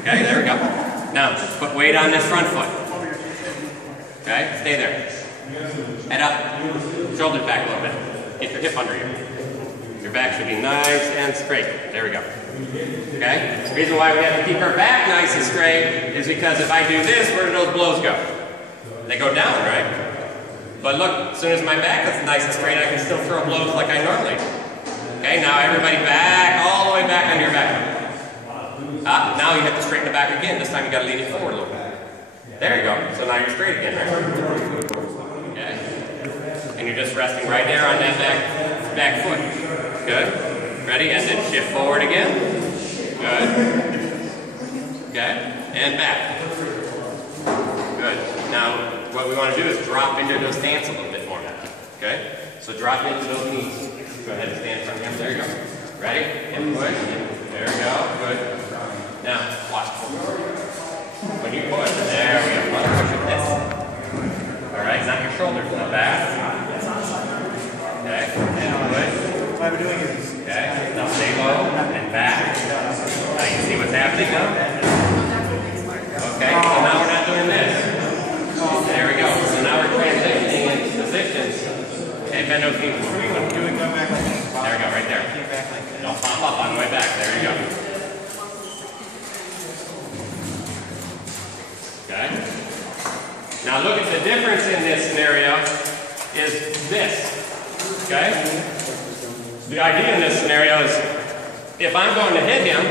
Okay, there we go. Now, put weight on this front foot. Okay, stay there. Head up, shoulders back a little bit. Get your hip under you. Your back should be nice and straight. There we go. Okay? The reason why we have to keep our back nice and straight is because if I do this, where do those blows go? They go down, right? But look, as soon as my back is nice and straight, I can still throw blows like I normally do. Okay, now everybody back, all the way back onto your back. Now you have to straighten the back again. This time you got to lean it forward a little bit. There you go. So now you're straight again, right? Okay. And you're just resting right there on that back foot. Good. Ready? And then shift forward again. Good. Okay. And back. Good. Now, what we want to do is drop into the stance a little bit more now. Okay? So drop into those knees. Go ahead and stand from him. There you go. Ready? And push. There we go. Good. Now, watch. When you push, there we go. Push with this. Alright, not your shoulders in the back. Okay, and push. Why we're doing is. Okay, now stay low and back. Now you see what's happening now? Okay, so now we're not doing this. There we go. So now we're transitioning into positions. Okay, bend those knees. There we go, right there. Don't pop up on the way back. There you go. Okay. Now look at the difference in this scenario is this. Okay? The idea in this scenario is if I'm going to hit him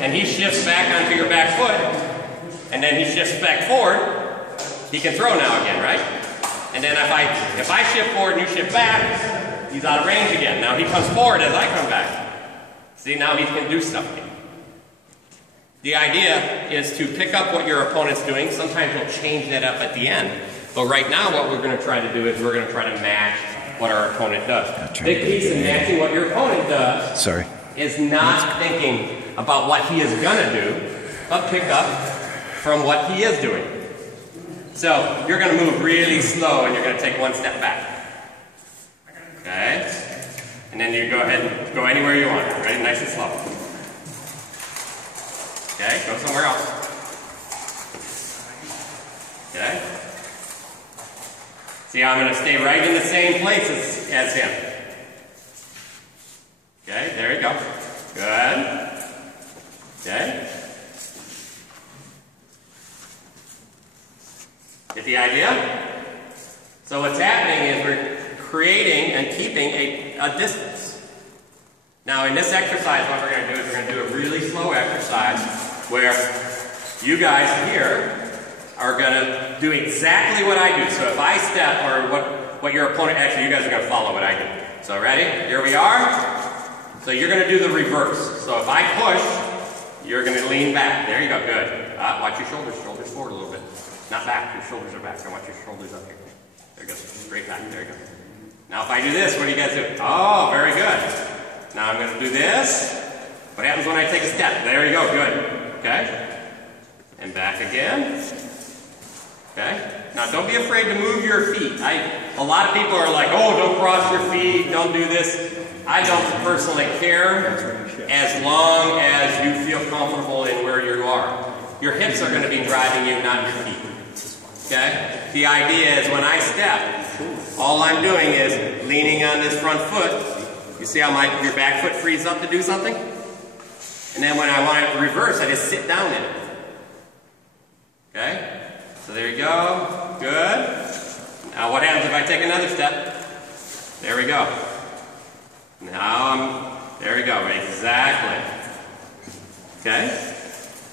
and he shifts back onto your back foot and then he shifts back forward, he can throw now again, right? And then if I shift forward and you shift back, he's out of range again. Now he comes forward as I come back. See, now he can do something. The idea is to pick up what your opponent's doing. Sometimes we'll change that up at the end. But right now what we're going to try to do is we're going to try to match what our opponent does. Big piece in matching what your opponent does is not thinking about what he is going to do, but pick up from what he is doing. So you're going to move really slow and you're going to take one step back. Okay? And then you go ahead and go anywhere you want. Ready? Nice and slow. Okay, go somewhere else. Okay? See how I'm going to stay right in the same place as him. Okay, there you go. Good. Okay? Get the idea? So what's happening is we're creating and keeping a distance. Now in this exercise, what we're going to do is we're going to do a really slow exercise where you guys here are going to do exactly what I do. So if I step, or what your opponent, actually you guys are going to follow what I do. So ready? Here we are. So you're going to do the reverse. So if I push, you're going to lean back. There you go, good. Watch your shoulders forward a little bit. Not back, your shoulders are back. I want your shoulders up here. There you go, straight back, there you go. Now if I do this, what do you guys do? Oh, very good. Now I'm going to do this. What happens when I take a step? There you go, good. Okay? And back again. Okay? Now don't be afraid to move your feet. A lot of people are like, oh, don't cross your feet, don't do this. I don't personally care as long as you feel comfortable in where you are. Your hips are going to be driving you, not your feet. Okay? The idea is when I step, all I'm doing is leaning on this front foot. You see how your back foot frees up to do something? And then when I want to reverse, I just sit down in it. Okay? So there you go. Good. Now what happens if I take another step? There we go. Now there we go. Exactly. Okay?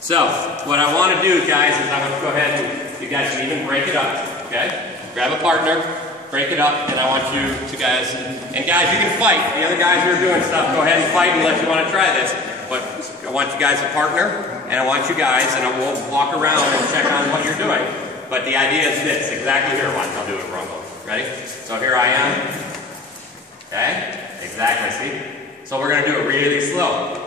So, what I want to do, guys, is I'm going to go ahead and you guys can even break it up, okay? Grab a partner, break it up, and I want you to guys, and guys, you can fight. The other guys who are doing stuff, go ahead and fight unless you want to try this. But I want you guys to partner, and I want you guys, and we'll walk around and check on what you're doing. But the idea is this, exactly here. Watch, I'll do it wrong. Ready? So here I am. Okay? Exactly, see? So we're going to do it really slow.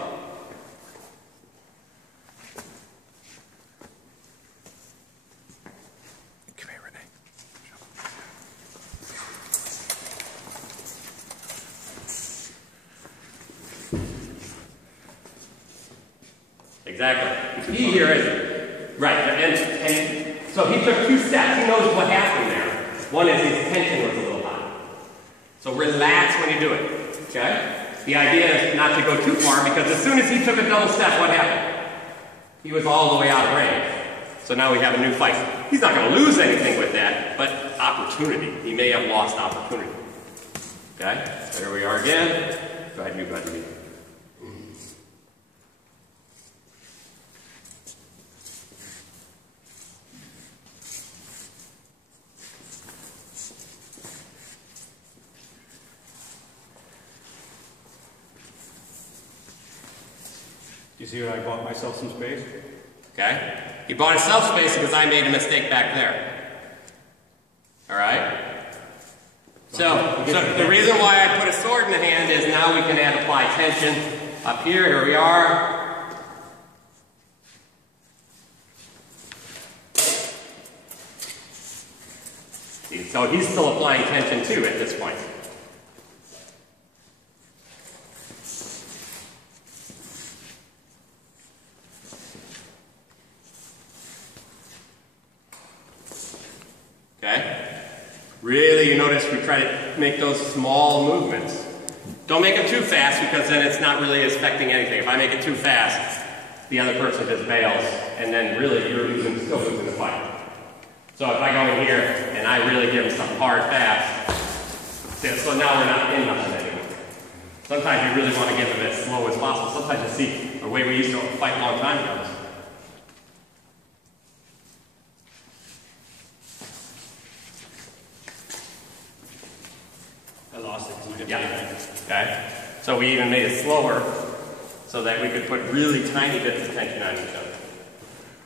Exactly. The key here is, right, and so he took 2 steps. He knows what happened there. One is his tension was a little high. So relax when you do it, okay? The idea is not to go too far, because as soon as he took a double step, what happened? He was all the way out of range. So now we have a new fight. He's not going to lose anything with that, but opportunity. He may have lost opportunity. Okay? There we are again. Go ahead, you go ahead and leave. You see what I bought myself some space? Okay? He bought himself space because I made a mistake back there. Alright? So the reason why I put a sword in the hand is now we can apply tension up here. Here we are. See, so he's still applying tension too at this point. Okay? Really, you notice we try to make those small movements. Don't make them too fast, because then it's not really affecting anything. If I make it too fast, the other person just bails, and then really you're still losing the fight. So if I go in here and I really give him some hard fast, so now we're not in nothing anymore. Sometimes you really want to give them as slow as possible. Sometimes you see the way we used to fight a long time ago. Yeah. Okay. So we even made it slower so that we could put really tiny bits of tension on each other.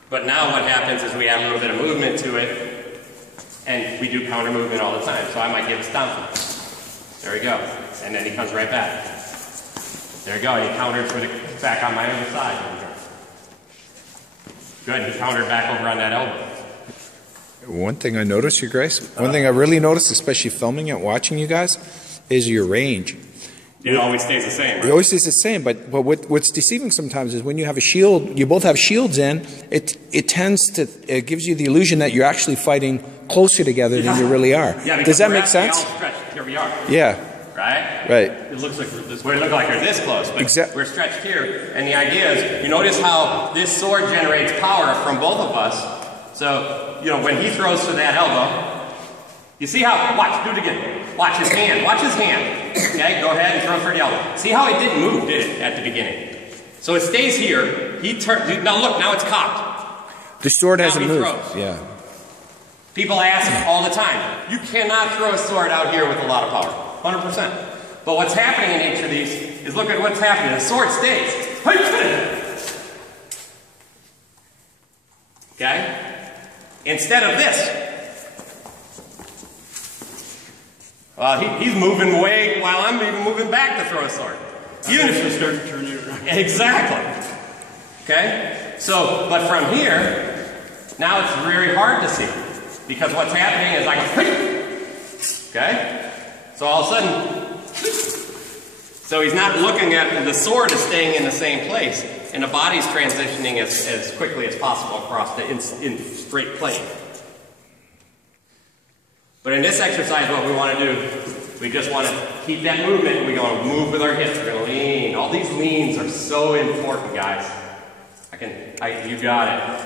But now what happens is we add a little bit of movement to it, and we do counter movement all the time. So I might give a stomp. There we go. And then he comes right back. There you go. He counters with it back on my other side. Good. He countered back over on that elbow. One thing I noticed, Your Grace, one thing I really noticed, especially filming it, watching you guys, is your range. It always stays the same, right? It always stays the same, but what's deceiving sometimes is when you have a shield, you both have shields in, it tends to, it gives you the illusion that you're actually fighting closer together than you really are. Yeah, does that make sense? Here we are. Yeah. Right? Right. It looks like this. We look like we're this close, but we're stretched here. And the idea is, you notice how this sword generates power from both of us. So, you know, when he throws to that elbow, you see how, watch, do it again. Watch his hand, watch his hand. Okay, go ahead and throw for the elbow. See how it didn't move, did it, at the beginning? So it stays here. He turns, now look, now it's cocked. The sword hasn't moved. Throws. Yeah. People ask all the time, you cannot throw a sword out here with a lot of power. 100%. But what's happening in each of these is look at what's happening. The sword stays. Okay? Instead of this. Well, he's moving way while I'm even moving back to throw a sword. Even if you start to turn it around. Exactly. Okay? So, but from here, now it's very hard to see. Because what's happening is I go, okay? So all of a sudden, so he's not looking at, the sword is staying in the same place, and the body's transitioning as quickly as possible across the in straight plane. But in this exercise, what we want to do, we just want to keep that movement, and we're going to move with our hips, we're going to lean. All these leans are so important, guys. You got it.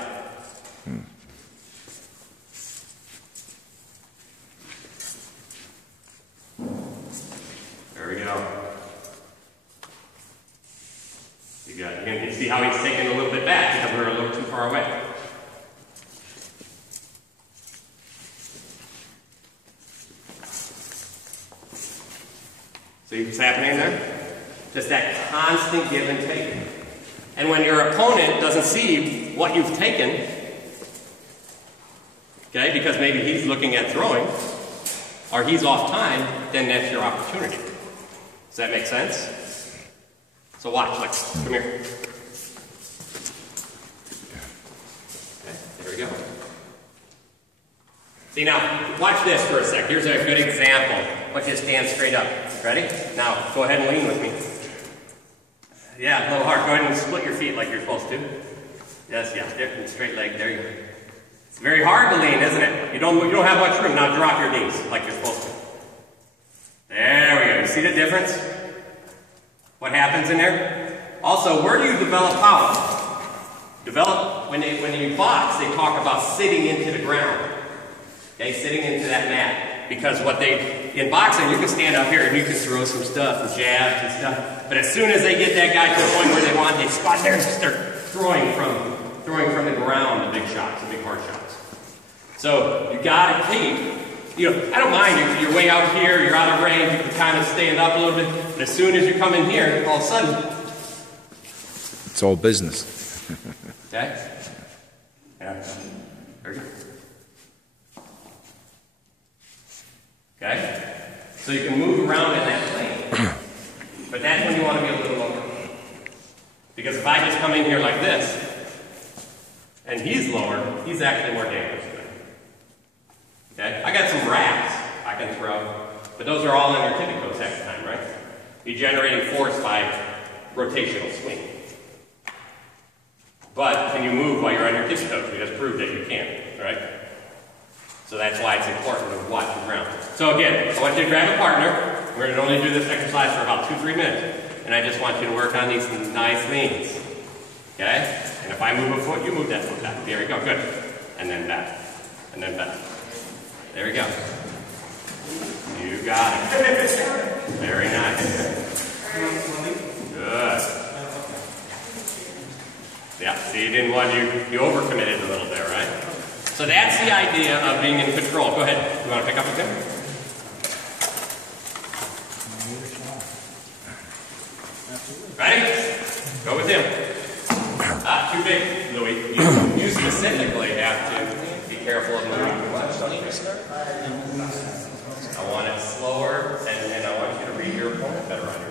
There we go. You got it. You can see how he's taking a little bit back because we're a little too far away. See what's happening there? Just that constant give and take. And when your opponent doesn't see what you've taken, okay, because maybe he's looking at throwing, or he's off time, then that's your opportunity. Does that make sense? So watch, like, come here. Okay, there we go. See now, watch this for a sec. Here's a good example. I want you to stand straight up. Ready? Now, go ahead and lean with me. Yeah, a little hard. Go ahead and split your feet like you're supposed to. Yes, yeah, different straight leg. There you go. It's very hard to lean, isn't it? You don't have much room. Now drop your knees like you're supposed to. There we go. You see the difference? What happens in there? Also, where do you develop power? When you box, they talk about sitting into the ground. Okay, sitting into that mat. Because in boxing, you can stand up here and you can throw some stuff and jabs and stuff. But as soon as they get that guy to the point where they want, they squat there and start throwing from the ground the big shots, the big hard shots. So you got to keep, I don't mind you're way out here, you're out of range, you can kind of stand up a little bit. But as soon as you come in here, all of a sudden, It's all business. okay? Yeah. There you go. Okay? So you can move around in that plane. But that's when you want to be a little lower. Because if I just come in here like this, and he's lower, he's actually more dangerous than me. Okay? I got some wraps I can throw, but those are all in your tippy toes half the time, right? You're generating force by rotational swing. But can you move while you're on your tippy toes? We just proved that you can, right? So that's why it's important to watch the ground. So again, I want you to grab a partner. We're going to only do this exercise for about 2-3 minutes. And I just want you to work on these nice leans. Okay? And if I move a foot, you move that foot back. There we go. Good. And then back. And then back. There we go. You got it. Very nice. Good. Yeah, see, you didn't want you overcommitted a little there, right? So that's the idea of being in control. Go ahead. You want to pick up with him? Ready? Go with him. Too big, Louis. You specifically have to be careful of moving. I want it slower, and I want you to read your opponent better on your way.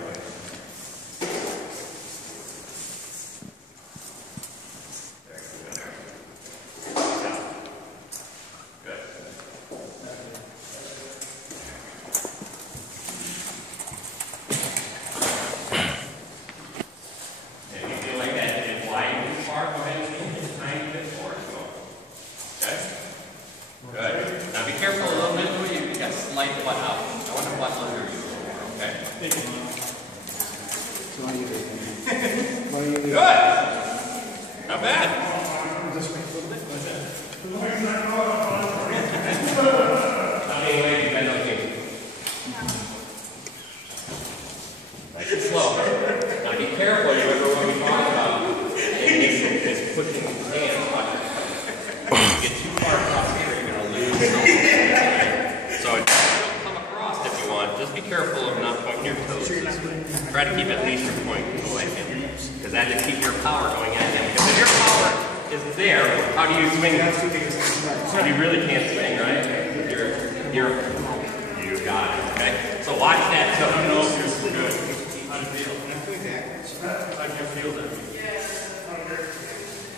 Try to keep at least your point away, because that will keep your power going at him. Because if your power is there, how do you swing? So you really can't swing, right? You got it. Okay. So watch that. So you know if you're good. How do you feel? How do you feel then?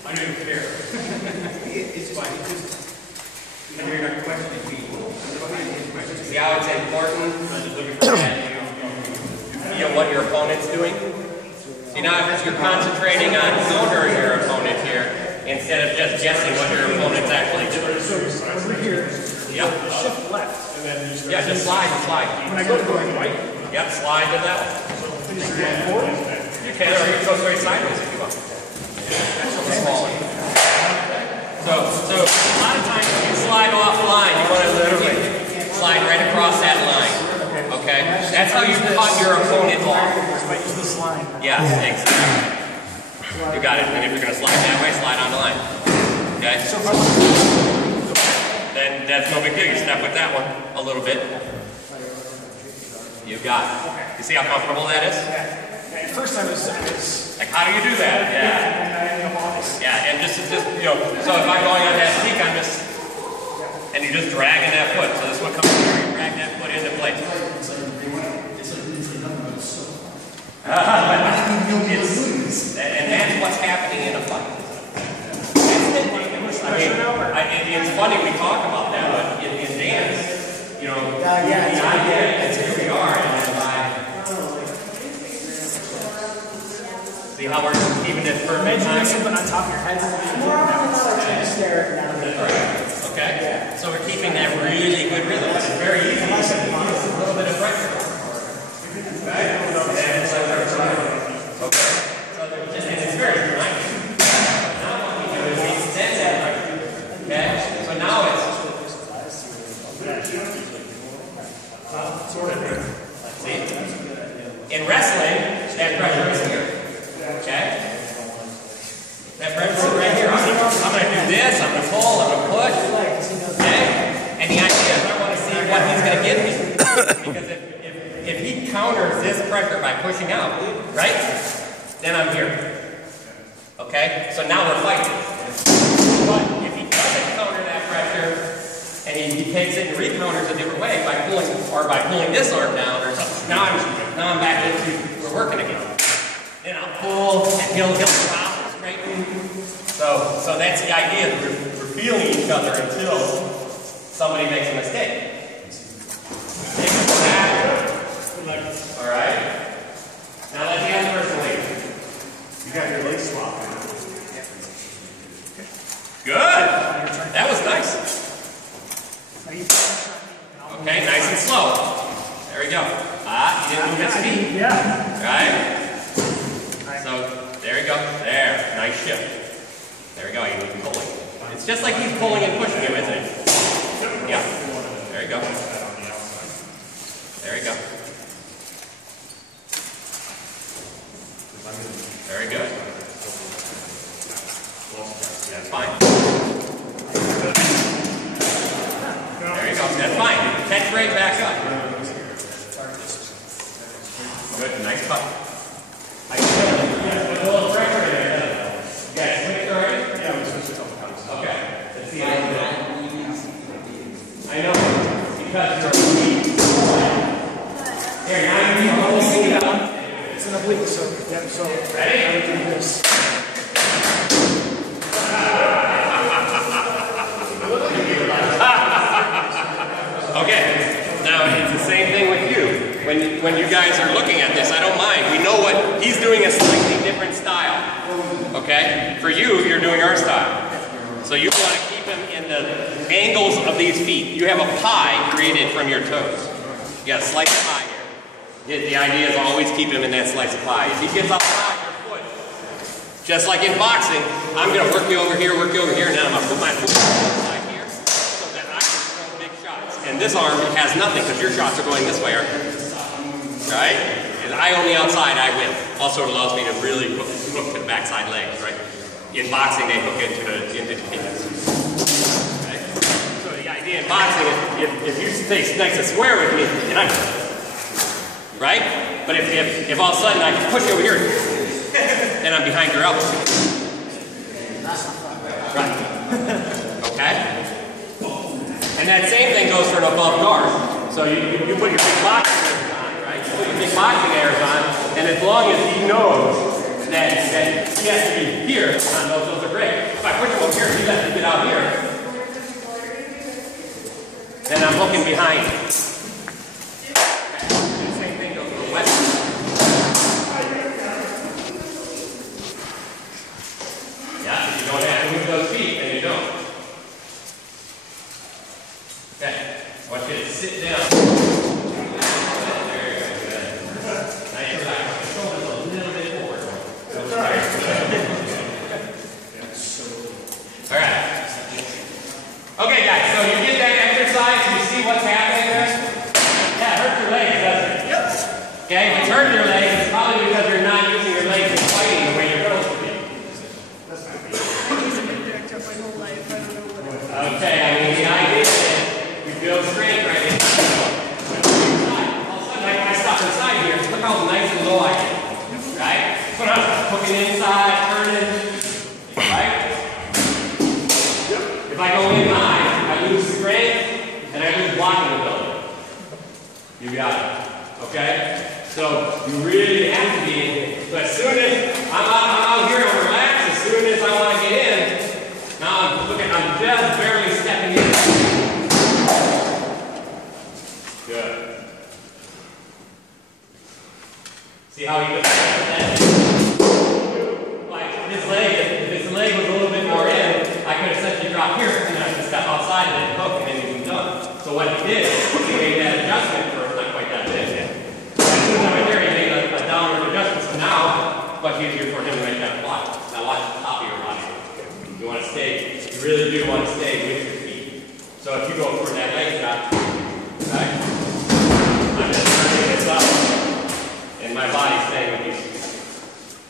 I don't even care. It's just like you're not questioning people. See how it's important? I'm just looking for that. What your opponent's doing. See, now if you're concentrating on countering your opponent here, instead of just guessing what your opponent's actually doing. Over here, shift left. And then just slide. When I go right? Yep, slide to that one. You can, or you can go straight sideways if you want. So a lot of times when you slide off line, you want to literally slide right across that line. Okay? That's how you cut your opponent off. Yeah, exactly. You got it. And if you're going to slide that way, slide on the line. Okay? Then that's no big deal. You step with that one a little bit. You got it. You see how comfortable that is? At first I was like, how do you do that? Yeah, and just so if I'm going on that sneak, I'm just, and you're just dragging that foot. So this one comes here, you drag that foot into place. And that's what's happening in a fight. It's funny we talk about that, but in dance, the idea is here we are, and then the how we're keeping this perfect Imagine time? something on top of your head. Okay? So we're keeping that really good rhythm. It's very easy. Just a little bit of pressure. Okay? Okay? And it's very nice. Now what we do is we extend that pressure. Okay? So now it's see? In wrestling, that pressure is here. Okay? That pressure is right here. I'm going to do this, I'm going to pull, I'm going to push. Okay? And the idea is I want to see what he's going to give me. Because if he counters this pressure by pushing out, right? Then I'm here. Okay? So now we're fighting. But if he doesn't counter that pressure, and he takes it and recounters a different way by pulling this arm down or something, now I'm back into, we're working again. Then I'll pull and he'll drop and straighten. So that's the idea. We're feeling each other until somebody makes a mistake. All right. Now let the other person lead. You got your leg swapped. Good. That was nice. Okay, nice and slow. There we go. You didn't move his feet. Yeah. Right? So, there we go. There. Nice shift. There we go. He's pulling. It's just like he's pulling and pushing him, isn't it? Yeah. There you go. There you go. Very good. That's fine. There you go. That's fine. Catch right back up. Good. Nice cut. I put a little pressure in there. You guys switched already? Yeah, we switched a couple times. Okay. Let's see how we do. I know. Because you're weak. Here, now you need to hold it up. It's an oblique, so, yep, so. Ready? I would do this. Okay, now it's the same thing with you. When you guys are looking at this, I don't mind. We know what he's doing a slightly different style. Okay? For you, you're doing our style. So you want to keep him in the angles of these feet. You have a pie created from your toes. You got a slice of pie here. The idea is always keep him in that slice of pie. If he gets outside your foot, just like in boxing, I'm going to work you over here, and then I'm going to put my foot inside here so that I can throw big shots. And this arm has nothing because your shots are going this way, aren't they? Right? And I on the outside, I win. Also it allows me to really hook to the backside legs, right? In boxing, they hook into the knees. Okay? So the idea in boxing is if you stay nice and square with me, and I'm right? But if all of a sudden I push you over here, then I'm behind your elbow. Right. Okay? And that same thing goes for an above guard. So you put your big boxing airs on, right? You put your big boxing airs on, and as long as he knows that he has to be here on those are great. If I push him over here, he lets me get out here, then I'm hooking behind him. Yeah, you don't have to move those feet, and you don't. Okay, I want you to sit down. There you go, good. Now you relax. The shoulders a little bit forward. All right. Okay, guys, so you get that exercise, you see what's happening there? Yeah, it hurts your legs, doesn't it? Yep. Okay, if it's hurting your legs, it's probably because you're not using your legs and fighting the way you're supposed to be. Okay, I mean, the idea is we build strength right in. All of a sudden, like I stop inside here, look how nice and low I get. Right? But I'm hooking inside, turning. Right? If I go in high, I lose strength and I lose blocking ability. You got it. Okay? So you really have to be in. So as soon as I'm out here, I'm relaxed. As soon as I want to get in, now I'm just barely stepping in. Good. See how he does that? what he did, he made that adjustment for not quite that big. As soon as I went there, he made a downward adjustment. So now, much easier for him to make that block. Now watch the top of your body. You want to stay, you really do want to stay with your feet. So if you go for that leg shot, right? I'm just turning this up, and my body's staying with you.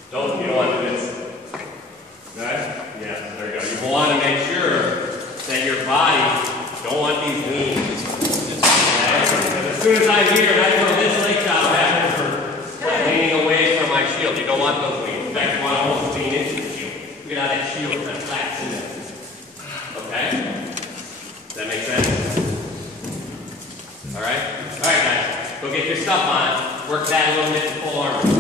You don't want to do this. Right? Yeah, there you go. You want to make sure that your body, don't want these leans. Okay? As soon as I'm here and I throw this leg shot back for leaning away from my shield, you don't want those leans. In fact, you want to almost lean into the shield. Look at how that shield kind of flats in there. Okay? Does that make sense? Alright? Alright guys, go get your stuff on. Work that a little bit in full arm.